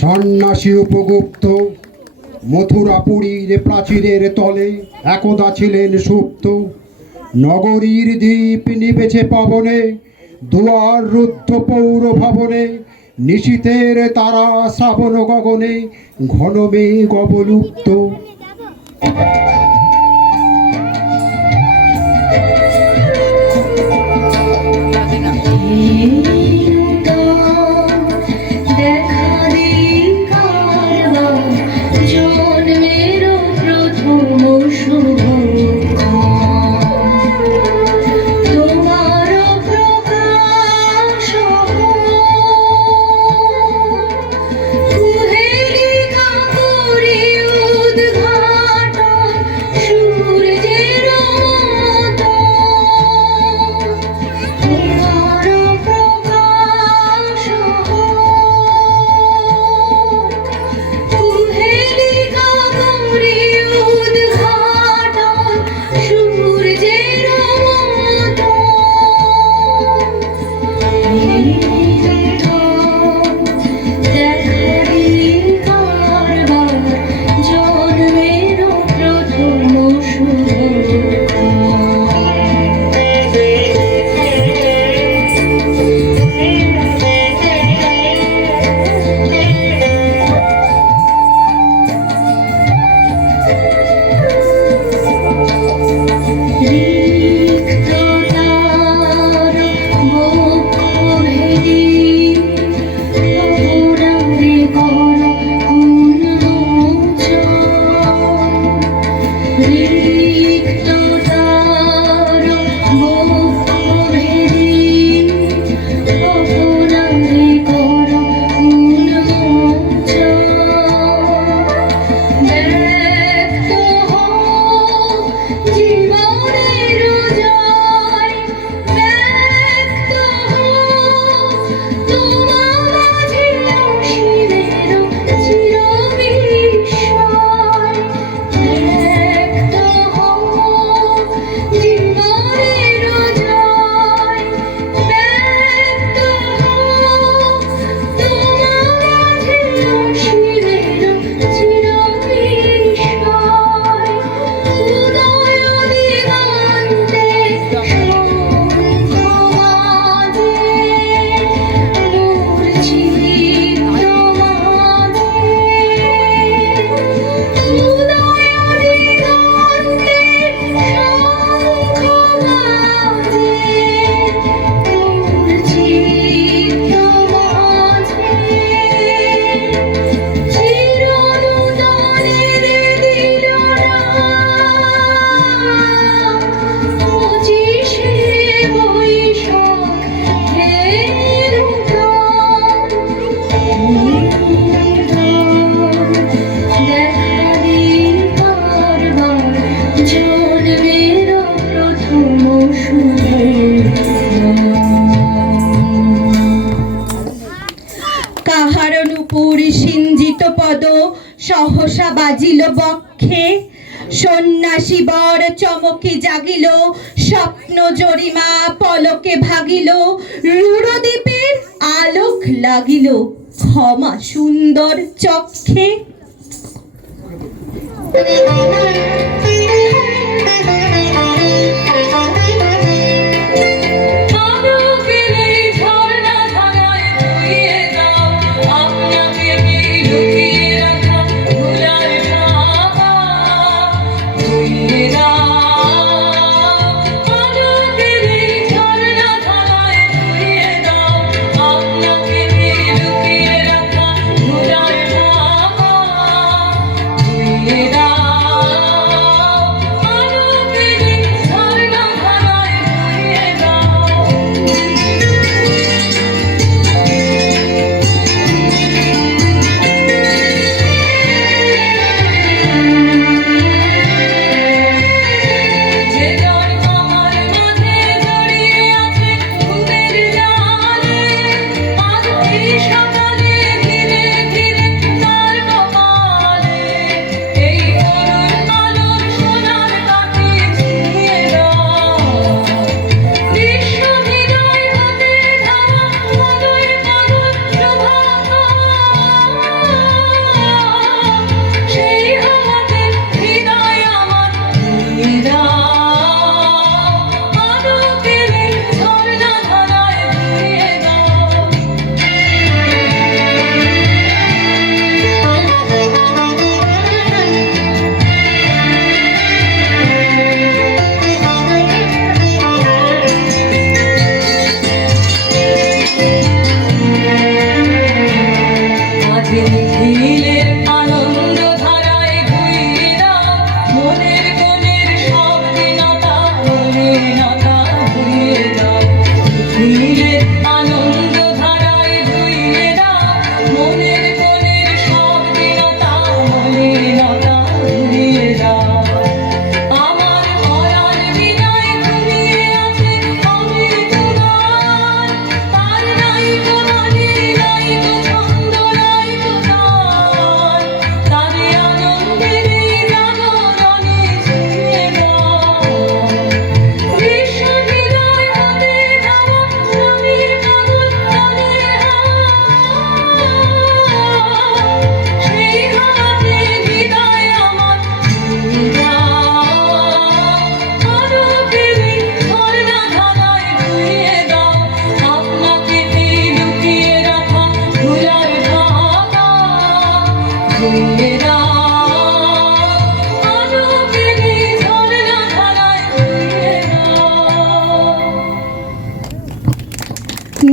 সন্ন্যাসী উপগুপ্ত মথুরাপুরীর প্রাচীরের তলে একদা ছিলেন সুপ্ত। নগরীর দ্বীপ নিবেছে পবনে, দুয়ার রুদ্ধ পৌর ভবনে, নিশীথের তারা শ্রাবণ গগনে, ঘন মেঘ অবলুপ্ত। বাজিল বক্ষে, সন্ন্যাসী বর চমকে জাগিল, স্বপ্ন জরিমা পলকে ভাগিল, রুরদ্বীপের আলোক লাগিল ক্ষমা সুন্দর চক্ষে।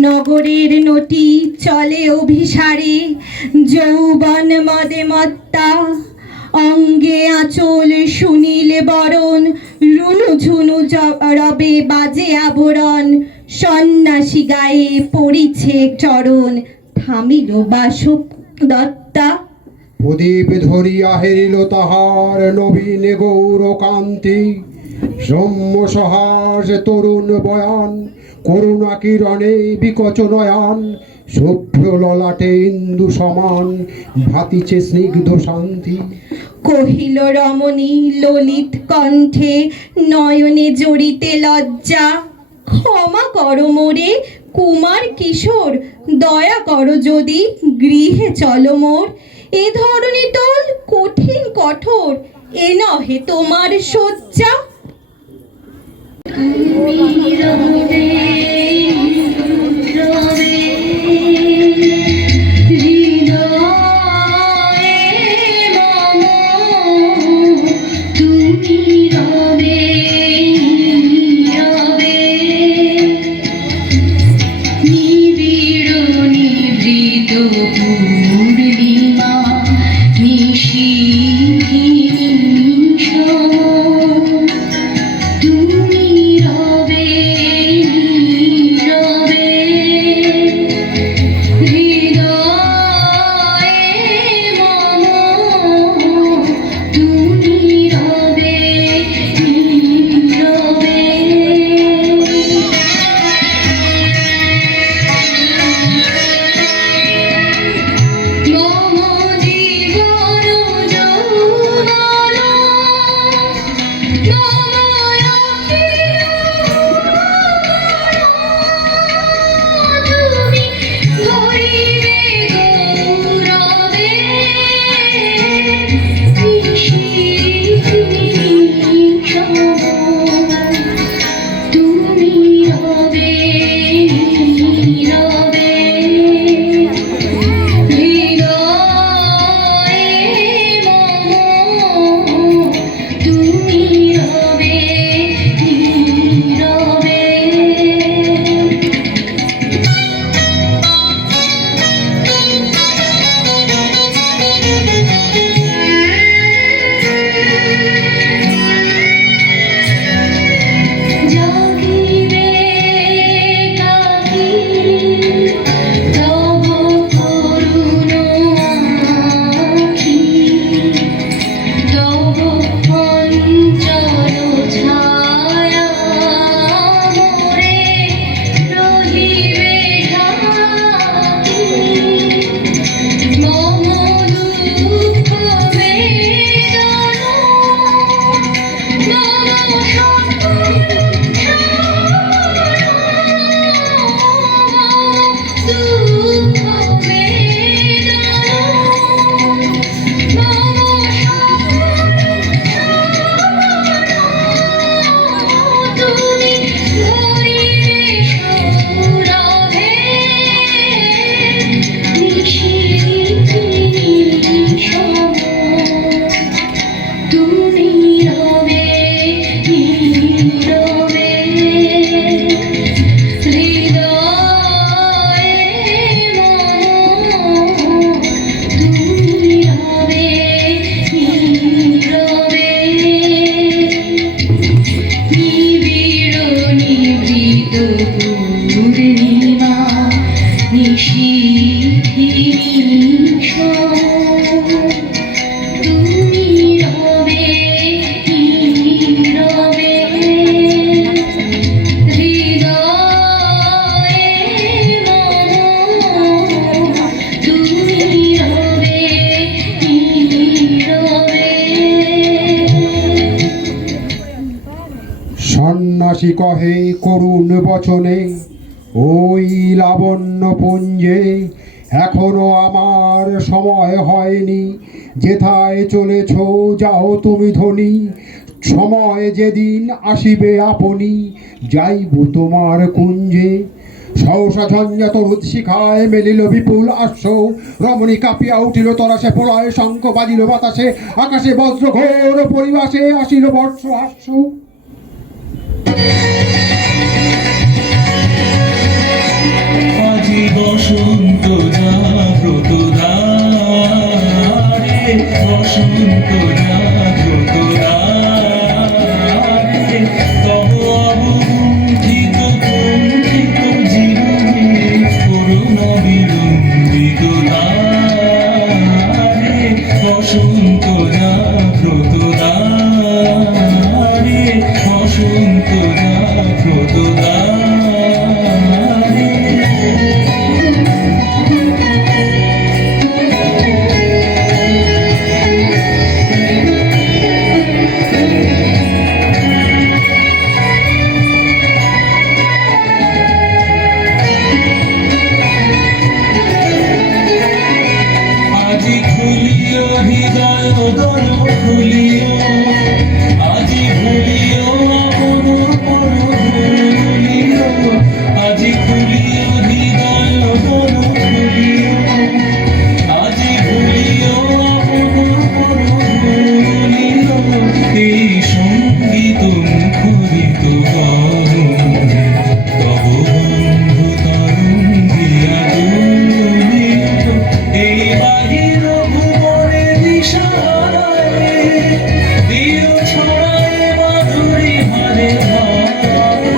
নগরের নটি চলে অভিসারে, যৌবন মদে মত্তা, অঙ্গে আঁচল সুনীল বরণ, রুনু ঝুনু রবে বাজে আবরণ, সন্ন্যাসী গায়ে পড়িছে চরণ, থামিল বাসক দত্তা। প্রদীপ ধরিয়া হেরিল তাহার নবীন গৌর কান্তি, সৌম্য সহাস তরুণ বয়ান, করুণা কিরণে বিকচ নয়ন, শুভ্র ললাটে ইন্দু সমান, ভাতিছে স্নিগ্ধ শান্তি। কহিল রমণী ললিত কণ্ঠে, নয়নে জড়িতে লজ্জা, ক্ষমা করো মোরে কুমার কিশোর, দয়া করো যদি গৃহে চলো মোর, এ ধরনী তল কঠিন কঠোর, এ নহে তোমার শয্যা। তুমি রবে সন্ন্যাসী কহে করুণ বচনে, ওই লাবণ্য পুঞ্জে এখনো আমার সময় হয়নি। যেথায় চলেছ যাও তুমি ধনী, সময় যেদিন আসিবে আপনি, যাইব তোমার কুঞ্জে। সহসা ঝঞ্ঝাত শিখায় মেলিল বিপুল আশ্ব, রমণী কাঁপিয়া উঠিল তরাসে, প্রলয় শঙ্খ বাজিল বাতাসে, আকাশে বজ্র ঘোর পরিবাসে আসিল বর্ষ হাস্য। আজি বসন্ত জাগ্রত দ্বারে, বসন্ত জাগ্রত দ্বারে, তব অবগুণ্ঠিত কুণ্ঠিত জীবনে করুণা বিলম্বিত দ্বারে, বসন্ত জাগ্রত দ্বারে, বসন্ত জাগ্রত দ্বারে। আজি খুলিও হৃদয় দল খুলিও, আজি ভুলিও আপন পর ভুলিও, আজি খুলিও হৃদয় দল খুলিও, আজি ভুলিও আপন পর ভুলিও। এই সঙ্গীত মুখরিত গগনে, তব বন্ধু তরুণ দিয়া দুলিত। এই বাহির ভুবনে দিশাহারায়, দিও ছড়ায় মাধুরী হারে হারে।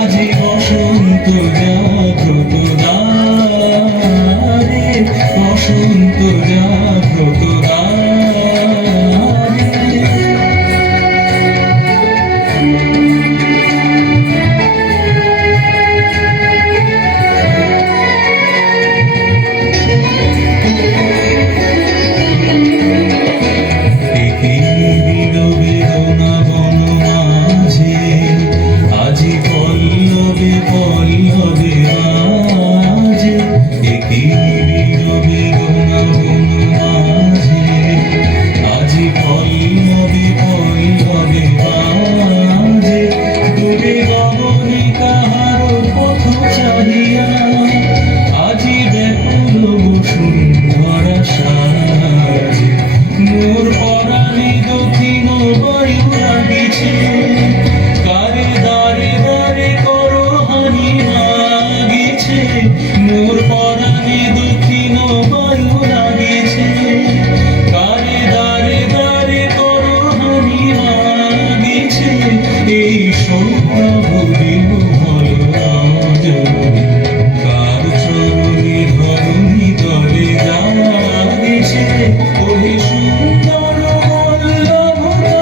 আজি বসন্ত জাগ্রত দ্বারে, বসন্ত জাগ্রত দ্বারে। একে নিবিড় বেদনা বন মাঝে, আজি পল্লবে পল্লবে বাজে। একে নিবিড় বেদনা বন মাঝে, আজি পল্লবে পল্লবে বাজে। দূরে গগনে কাহার পথ চাহিয়া, আজি ব্যাকুল বসুন্ধরা সাজে। মোর পরাণে দক্ষিণ বায়ু লাগিছে, কারে দারে দারে করো হানি লাগিছে। মোর পরাণে দক্ষিণ বায়ু লাগিছে, কারে দারে দারে করো হানি লাগিছে। এই সৌরভ দিল হল রজনী, কার চরণে ধরণী তলে জাগিছে। ওহে সুন্দর বল্লভকান্ত,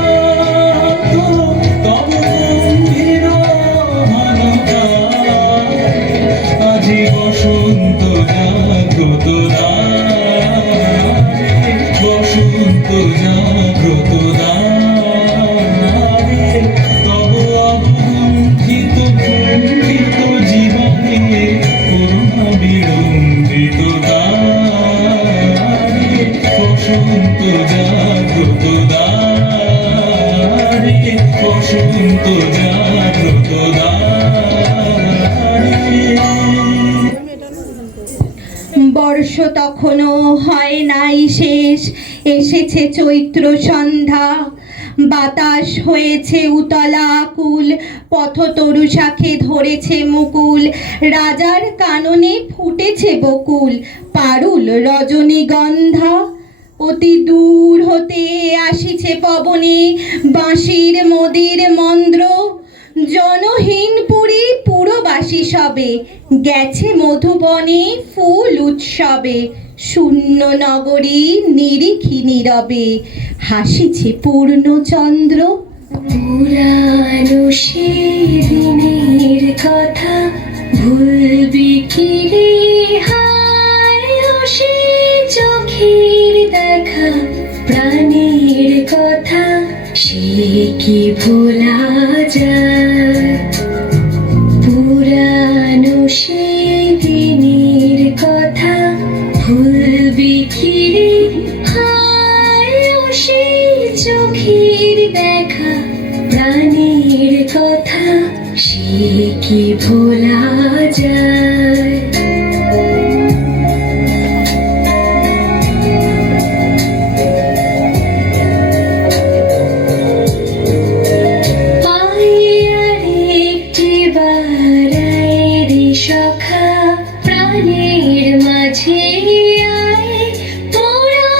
তব গম্ভীর ভানুকা। আজি বসন্ত জাগ্রত দ্বারে, বসন্ত জাগ্রত দ্বারে, তব অবগুণ্ঠিত কুণ্ঠিত জীবনে করুণা বিলম্বিত দ্বারে, বসন্ত জাগ্রত দ্বারে, বসন্ত জাগ্রত দ্বারে। বর্ষ তখনও হয় নাই শেষ, এসেছে চৈত্র সন্ধ্যা। বাতাস হয়েছে উতলা আকুল, পথতরু শাখে ধরেছে মুকুল। রাজার কাননে ফুটেছে বকুল, পারুল রজনীগন্ধা। অতি দূর হতে আসিছে পবনে বাঁশির মোদির মন্দ্র। জনহীন পুরী পুরবাসী সবে, গেছে মধুবনে ফুল উৎসবে। শূন্য নগরী নিরিখি নীরবে, হাসিছে পূর্ণচন্দ্র। পুরানো সেদিনের কথা ভুলবি কি রে হায়, সে চোখের দেখা প্রাণের কথা সে কি ভোলা যায় পুরানো সেই দিনের কথা ভুলবি কি রে হায় ও সেই চোখের দেখা প্রাণের কথা সে কি ভোলা যায় প্রাণের মাঝে আয় তোরা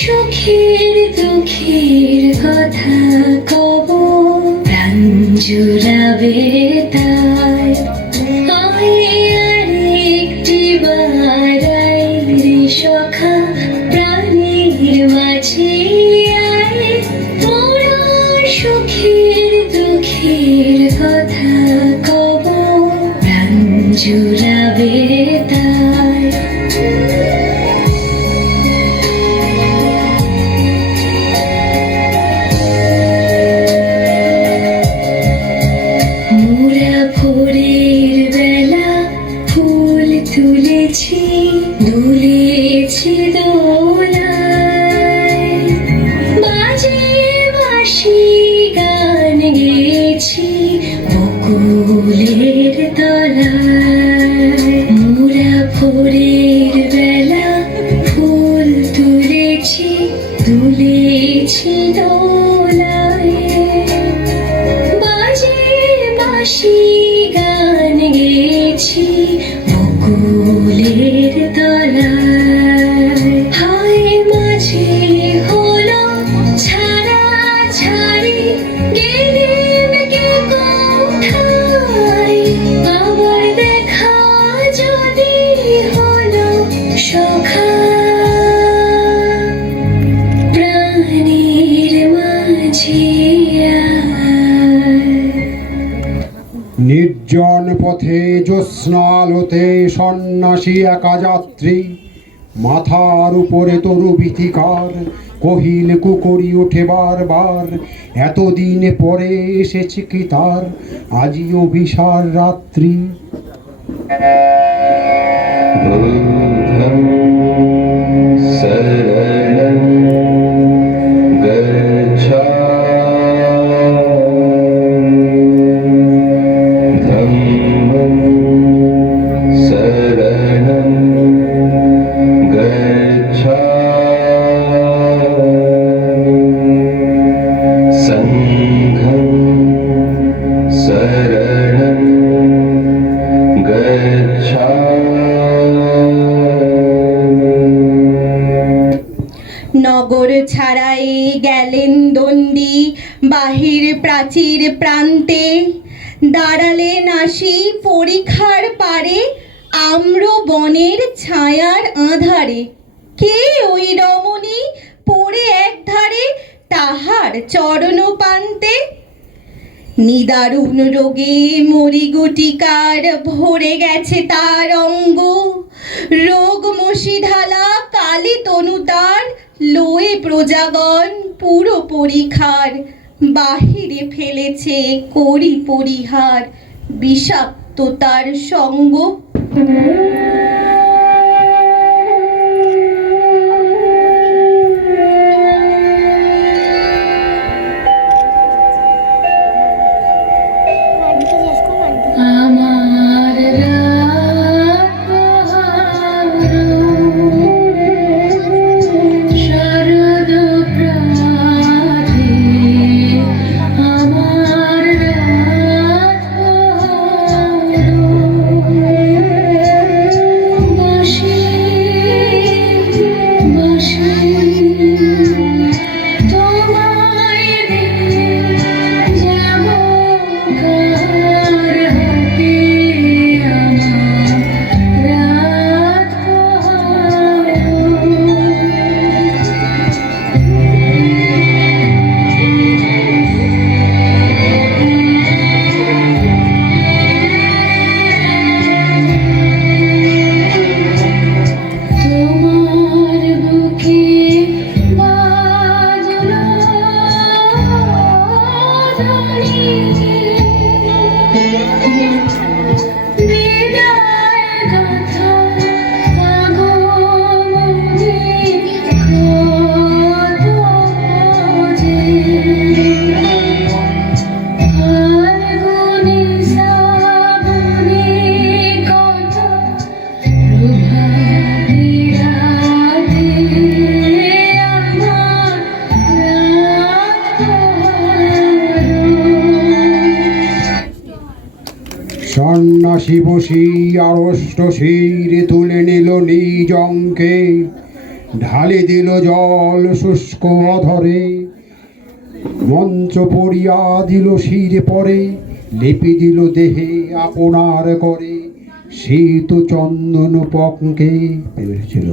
সুখের দুঃখের কথা কব প্রাণ জুড়াবে তাই আরেকটি বার রে সখা প্রাণের মাঝে আয় তোরা সুখের দুঃখের কথা কব প্রাণ জুড়াবে তাই মোরা ভোরের বেলা ফুল তুলেছি দুলেছি দোলায় বাজিয়ে বাঁশি গান গেয়েছি বকুলের তলায় মোরা ভোরের বেলা ফুল তুলেছি দুলেছি দোলায় বাজিয়ে বাঁশি গান গেয়েছি বকুলের তলায় হায় মাঝে হলো ছাড়া ছাড়ি গেলেম কে কোথায় আবার দেখা যদি হলো সখা প্রাণীর মাঝে আয় নির্জন পথে জ্যোৎস্নালোতে সন্ন্যাসী একা যাত্রী মাথার উপরে তরু ভীতিকার কহিল কুকরি ওঠে বারবার এতদিন পরে এসেছে কি তার আজি অভিসার রাত্রি बुद्धं शरणं गच्छामि धम्मं शरणं गच्छामि संघं शरणं নগর ছাড়াই গেলেন দণ্ডী বাহির প্রাচীর প্রান্তে দাঁড়ালেন আসি পরিখার পারে আম্র বনের ছায়ার আঁধারে কে ওই রমণী পড়ে এক ধারে তাহার চরণ পান্তে নিদারুণ রোগে মরিগুটিকার ভরে গেছে তার অঙ্গ রোগ মশি ঢালা কালি তনু তার লোয়ে প্রজাগণ পুরো পরিখার বাহিরে ফেলেছে করি পরিহার বিষাক্ত তার সঙ্গ আমার রাত পোহারো শারদ প্রাতে আমার রাত পোহারো সন্ন্যাসী বসি আড়ষ্ট শির তুলে নিল নিজ অঙ্কে, ঢালি দিল জল শুষ্ক অধরে, মন্ত্র পড়িয়া দিল শির পরে, লিপি দিল দেহে আপনার করে, শীত চন্দন পঙ্কে পেরেছিল।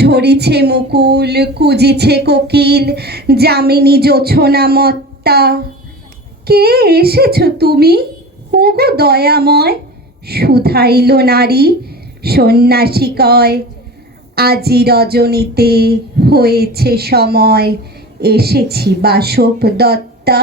ঝরিছে মুকুল, কুজিছে কোকিল, যামিনী জোছনা মত্তা। কে এসেছ তুমি, ওগো দয়াময়? শুধাইল নারী সন্ন্যাসী কয়, আজি রজনীতে হয়েছে সময়, এসেছি বাসব দত্তা।